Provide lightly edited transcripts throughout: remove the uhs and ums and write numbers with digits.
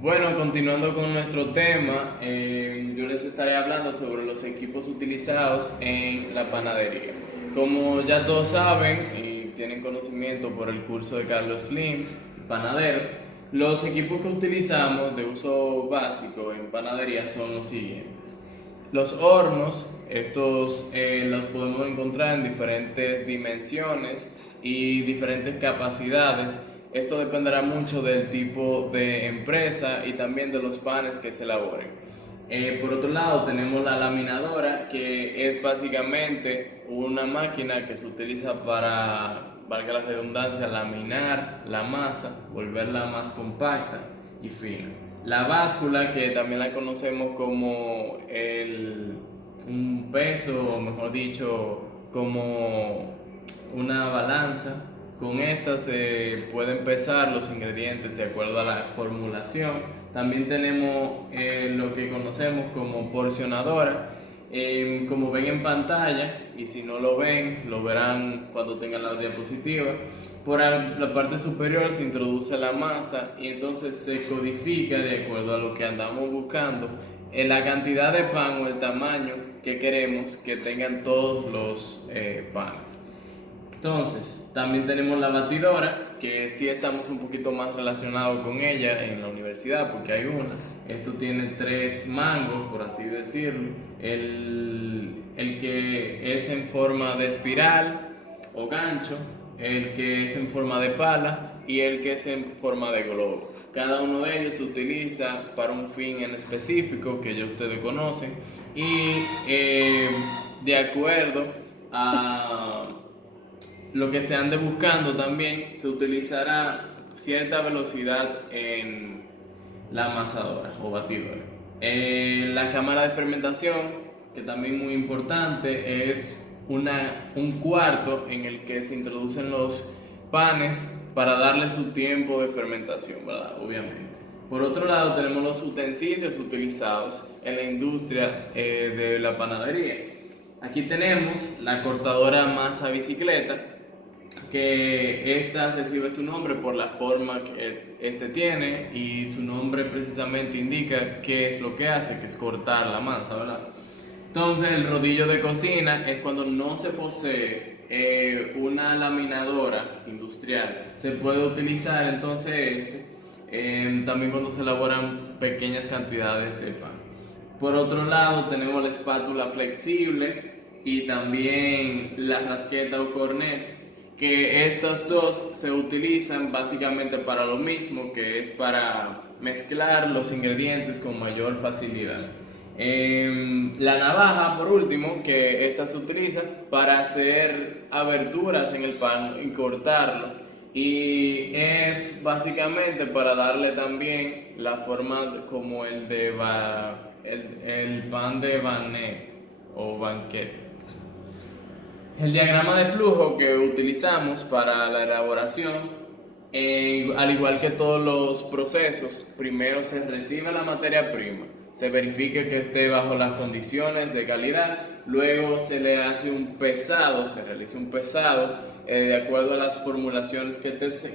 Bueno, continuando con nuestro tema, yo les estaré hablando sobre los equipos utilizados en la panadería. Como ya todos saben y tienen conocimiento por el curso de Carlos Slim, panadero, los equipos que utilizamos de uso básico en panadería son los siguientes. Los hornos, estos los podemos encontrar en diferentes dimensiones y diferentes capacidades. Esto dependerá mucho del tipo de empresa y también de los panes que se elaboren. Por otro lado, tenemos la laminadora, que es básicamente una máquina que se utiliza para, valga la redundancia, laminar la masa, volverla más compacta y fina. La báscula, que también la conocemos como un peso, o mejor dicho, como una balanza. Con esta se pueden pesar los ingredientes de acuerdo a la formulación. También tenemos lo que conocemos como porcionadora. Como ven en pantalla, y si no lo ven, lo verán cuando tengan la diapositiva. Por la parte superior se introduce la masa y entonces se codifica de acuerdo a lo que andamos buscando, en la cantidad de pan o el tamaño que queremos que tengan todos los panes. Entonces, también tenemos la batidora, que sí estamos un poquito más relacionados con ella en la universidad, porque hay una. Esto tiene tres mangos, por así decirlo. El que es en forma de espiral o gancho, el que es en forma de pala y el que es en forma de globo. Cada uno de ellos se utiliza para un fin en específico que ya ustedes conocen y de acuerdo a lo que se ande buscando también, se utilizará cierta velocidad en la amasadora o batidora. La cámara de fermentación, que también muy importante, es un cuarto en el que se introducen los panes para darle su tiempo de fermentación, ¿verdad? Obviamente. Por otro lado, tenemos los utensilios utilizados en la industria de la panadería. Aquí tenemos la cortadora masa bicicleta, que esta recibe su nombre por la forma que este tiene, y su nombre precisamente indica qué es lo que hace, que es cortar la masa, ¿verdad? Entonces, el rodillo de cocina es cuando no se posee una laminadora industrial. Se puede utilizar entonces también cuando se elaboran pequeñas cantidades de pan. Por otro lado, tenemos la espátula flexible y también la rasqueta o cornet, que estas dos se utilizan básicamente para lo mismo, que es para mezclar los ingredientes con mayor facilidad. La navaja, por último, que esta se utiliza para hacer aberturas en el pan y cortarlo. Y es básicamente para darle también la forma como el pan de baguette o banquete. El diagrama de flujo que utilizamos para la elaboración, al igual que todos los procesos, primero se recibe la materia prima, se verifica que esté bajo las condiciones de calidad, luego se le hace un pesado, se realiza un pesado de acuerdo a las formulaciones que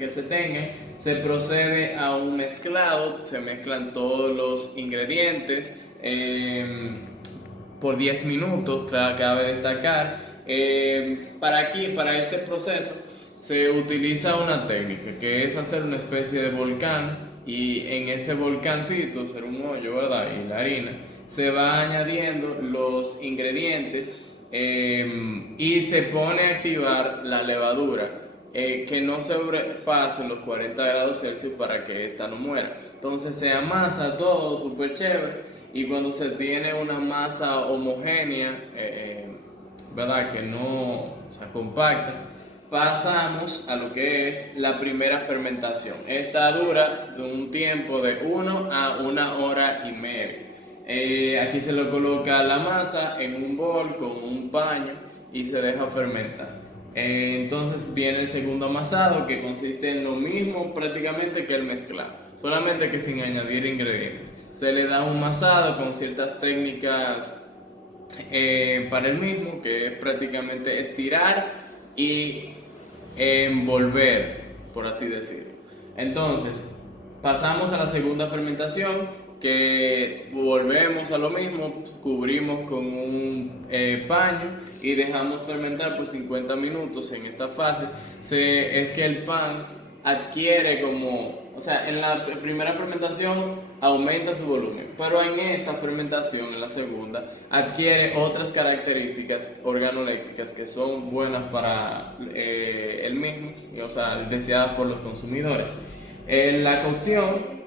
se tengan, se procede a un mezclado, se mezclan todos los ingredientes por 10 minutos, cabe destacar. Para este proceso se utiliza una técnica que es hacer una especie de volcán, y en ese volcancito, hacer un hoyo, ¿verdad? Y la harina, se va añadiendo los ingredientes y se pone a activar la levadura. Que no sobrepase los 40 grados Celsius para que esta no muera. Entonces se amasa todo súper chévere, y cuando se tiene una masa homogénea, ¿verdad? Que no, o sea, compacta, pasamos a lo que es la primera fermentación. Esta dura de un tiempo de 1 a 1 hora y media. Aquí se le coloca la masa en un bol con un paño y se deja fermentar. Entonces viene el segundo amasado, que consiste en lo mismo prácticamente que el mezclado, solamente que sin añadir ingredientes. Se le da un masado con ciertas técnicas para el mismo, que es prácticamente estirar y envolver, por así decirlo. Entonces, pasamos a la segunda fermentación, que volvemos a lo mismo, cubrimos con un paño y dejamos fermentar por 50 minutos. En esta fase es que el pan adquiere como, o sea, en la primera fermentación aumenta su volumen, pero en esta fermentación, en la segunda, adquiere otras características organolépticas que son buenas para el mismo, o sea, deseadas por los consumidores. En la cocción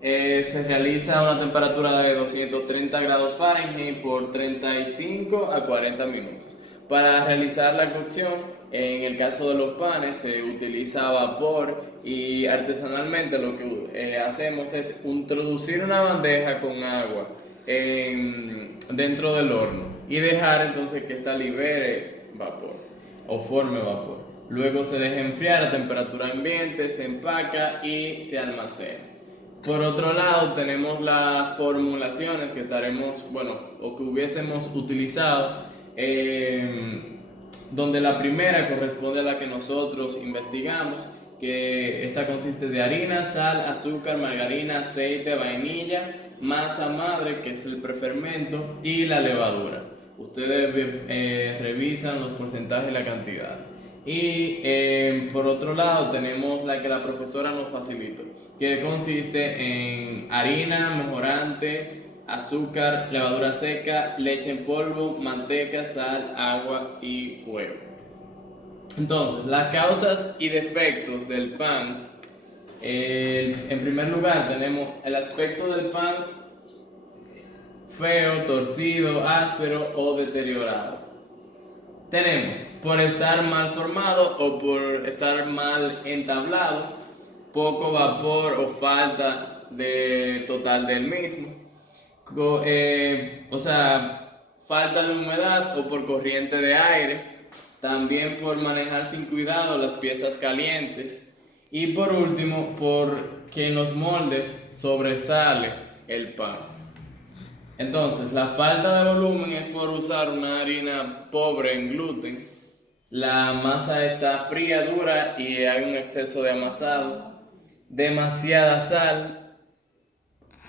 se realiza a una temperatura de 230 grados Fahrenheit por 35 a 40 minutos. Para realizar la cocción, en el caso de los panes, se utiliza vapor y artesanalmente lo que hacemos es introducir una bandeja con agua dentro del horno y dejar entonces que ésta libere vapor o forme vapor. Luego se deja enfriar a temperatura ambiente, se empaca y se almacena. Por otro lado, tenemos las formulaciones que estaremos, bueno, o que hubiésemos utilizado, donde la primera corresponde a la que nosotros investigamos, que esta consiste de harina, sal, azúcar, margarina, aceite, vainilla, masa madre, que es el prefermento, y la levadura. Ustedes revisan los porcentajes y la cantidad. Y por otro lado tenemos la que la profesora nos facilitó, que consiste en harina, mejorante, azúcar, levadura seca, leche en polvo, manteca, sal, agua y huevo. Entonces, las causas y defectos del pan. En primer lugar tenemos el aspecto del pan feo, torcido, áspero o deteriorado. Tenemos por estar mal formado o por estar mal entablado, poco vapor o falta de total del mismo, o sea, falta de humedad o por corriente de aire, también por manejar sin cuidado las piezas calientes y por último, porque en los moldes sobresale el pan. Entonces, la falta de volumen es por usar una harina pobre en gluten. La masa está fría, dura y hay un exceso de amasado. Demasiada sal,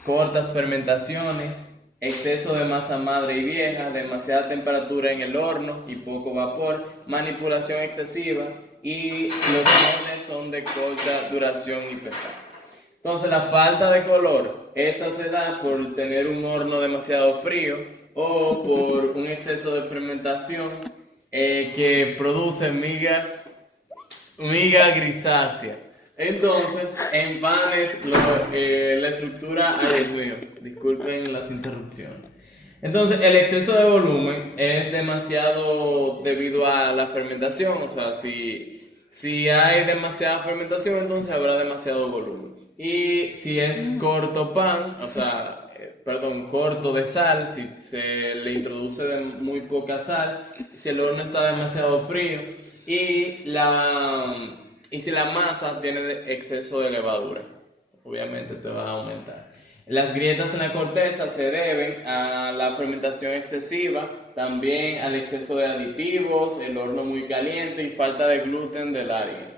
cortas fermentaciones, exceso de masa madre y vieja, demasiada temperatura en el horno y poco vapor, manipulación excesiva y los moldes son de corta duración y pesado. Entonces, la falta de color, esta se da por tener un horno demasiado frío o por un exceso de fermentación que produce miga grisácea. Entonces, en panes, la estructura, ay Dios mío, disculpen las interrupciones. Entonces, el exceso de volumen es demasiado debido a la fermentación, o sea, si hay demasiada fermentación, entonces habrá demasiado volumen. Y si es corto pan, o sea, corto de sal, si se le introduce muy poca sal, si el horno está demasiado frío y si la masa tiene exceso de levadura, obviamente te va a aumentar. Las grietas en la corteza se deben a la fermentación excesiva, también al exceso de aditivos, el horno muy caliente y falta de gluten del harina.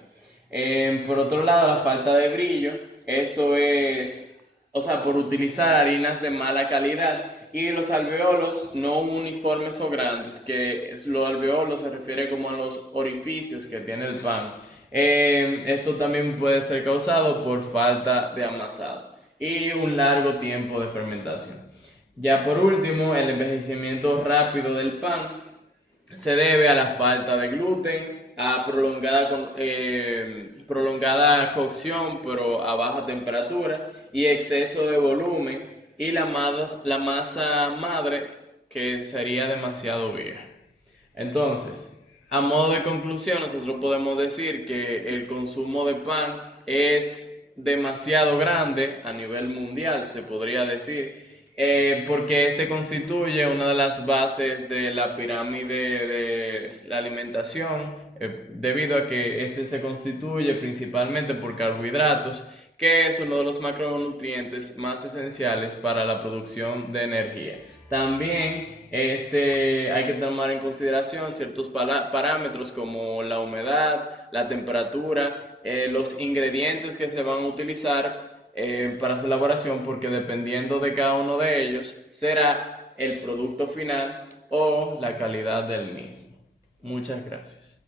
Por otro lado, la falta de brillo, esto es, o sea, por utilizar harinas de mala calidad y los alveolos no uniformes o grandes, que los alveolos se refiere como a los orificios que tiene el pan. Esto también puede ser causado por falta de amasado y un largo tiempo de fermentación. Ya por último, el envejecimiento rápido del pan se debe a la falta de gluten, a prolongada cocción pero a baja temperatura y exceso de volumen y la masa madre que sería demasiado vieja. Entonces, a modo de conclusión, nosotros podemos decir que el consumo de pan es demasiado grande a nivel mundial, se podría decir, porque este constituye una de las bases de la pirámide de la alimentación, debido a que este se constituye principalmente por carbohidratos, que es uno de los macronutrientes más esenciales para la producción de energía. También hay que tomar en consideración ciertos parámetros como la humedad, la temperatura, los ingredientes que se van a utilizar para su elaboración, porque dependiendo de cada uno de ellos será el producto final o la calidad del mismo. Muchas gracias.